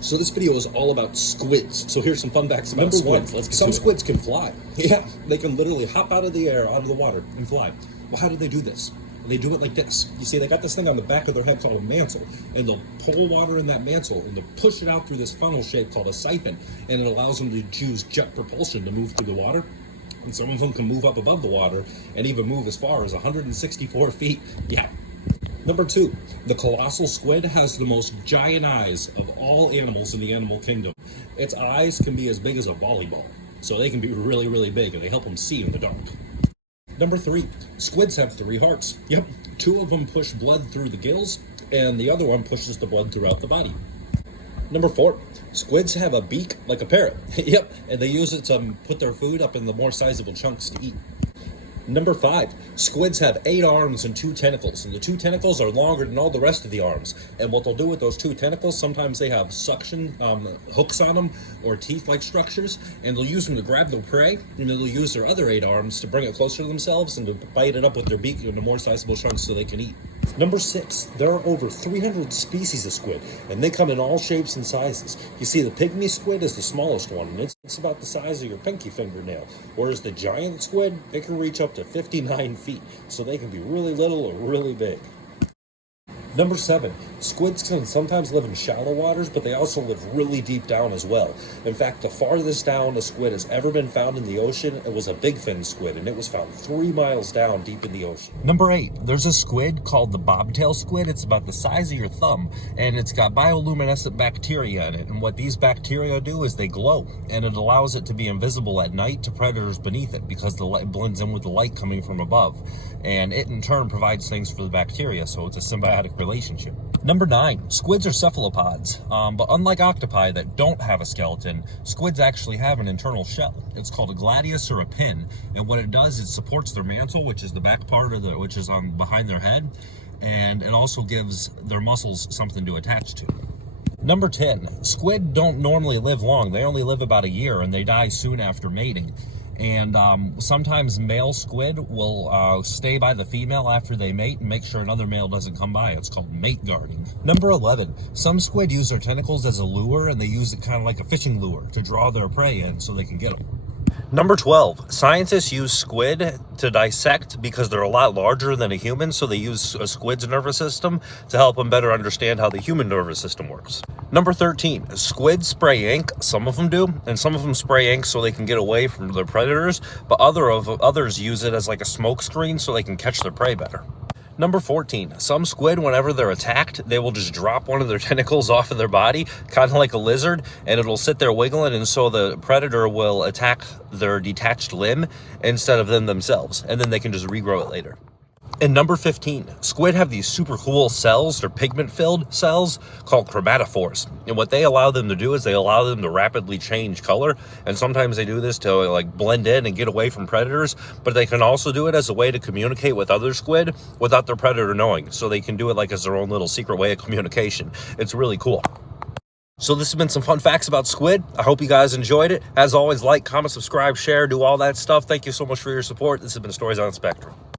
So this video is all about squids. So here's some fun facts about squids. Some squids can fly. Yeah, they can literally hop out of the air, out of the water, and fly. Well, how do they do this? They do it like this. You see, they got this thing on the back of their head called a mantle, and they'll pull water in that mantle, and they'll push it out through this funnel shape called a siphon, and it allows them to use jet propulsion to move through the water. And some of them can move up above the water and even move as far as 164 feet. Yeah. Number 2, the colossal squid has the most giant eyes of all animals in the animal kingdom. Its eyes can be as big as a volleyball, so they can be really, really big, and they help them see in the dark. Number 3, squids have 3 hearts. Yep, 2 of them push blood through the gills, and the other one pushes the blood throughout the body. Number 4, squids have a beak like a parrot. Yep, and they use it to put their food up in the more sizable chunks to eat. Number 5, squids have 8 arms and 2 tentacles, and the 2 tentacles are longer than all the rest of the arms. And what they'll do with those 2 tentacles, sometimes they have suction hooks on them or teeth-like structures, and they'll use them to grab their prey, and then they'll use their other 8 arms to bring it closer to themselves and to bite it up with their beak into more sizable chunks so they can eat. Number 6, there are over 300 species of squid, and they come in all shapes and sizes. You see, the pygmy squid is the smallest one, and it's about the size of your pinky fingernail, whereas the giant squid, it can reach up to 59 feet, so they can be really little or really big. Number 7, squids can sometimes live in shallow waters, but they also live really deep down as well. In fact, the farthest down a squid has ever been found in the ocean, it was a big fin squid, and it was found 3 miles down deep in the ocean. Number 8, there's a squid called the Bobtail squid. It's about the size of your thumb, and it's got bioluminescent bacteria in it. And what these bacteria do is they glow, and it allows it to be invisible at night to predators beneath it because the light blends in with the light coming from above. And it in turn provides things for the bacteria, so it's a symbiotic relationship. Number 9, squids are cephalopods, but unlike octopi that don't have a skeleton, squids actually have an internal shell. It's called a gladius or a pin, and what it does, it supports their mantle, which is the back part of which is on behind their head, and it also gives their muscles something to attach to. Number 10, squid don't normally live long. They only live about a year, and they die soon after mating. And sometimes male squid will stay by the female after they mate and make sure another male doesn't come by. It's called mate guarding. Number 11, some squid use their tentacles as a lure, and they use it kind of like a fishing lure to draw their prey in so they can get them. Number 12, scientists use squid to dissect because they're a lot larger than a human, so they use a squid's nervous system to help them better understand how the human nervous system works. Number 13, squids spray ink. Some of them do, and some of them spray ink so they can get away from their predators, but others use it as like a smoke screen so they can catch their prey better. Number 14, some squid, whenever they're attacked, they will just drop one of their tentacles off of their body, kind of like a lizard, and it'll sit there wiggling, and so the predator will attack their detached limb instead of them themselves, and then they can just regrow it later. And number 15, squid have these super cool cells, they're pigment-filled cells called chromatophores. And what they allow them to do is they allow them to rapidly change color. And sometimes they do this to like blend in and get away from predators, but they can also do it as a way to communicate with other squid without their predator knowing. So they can do it like as their own little secret way of communication. It's really cool. So this has been some fun facts about squid. I hope you guys enjoyed it. As always, like, comment, subscribe, share, do all that stuff. Thank you so much for your support. This has been Stories on the Spectrum.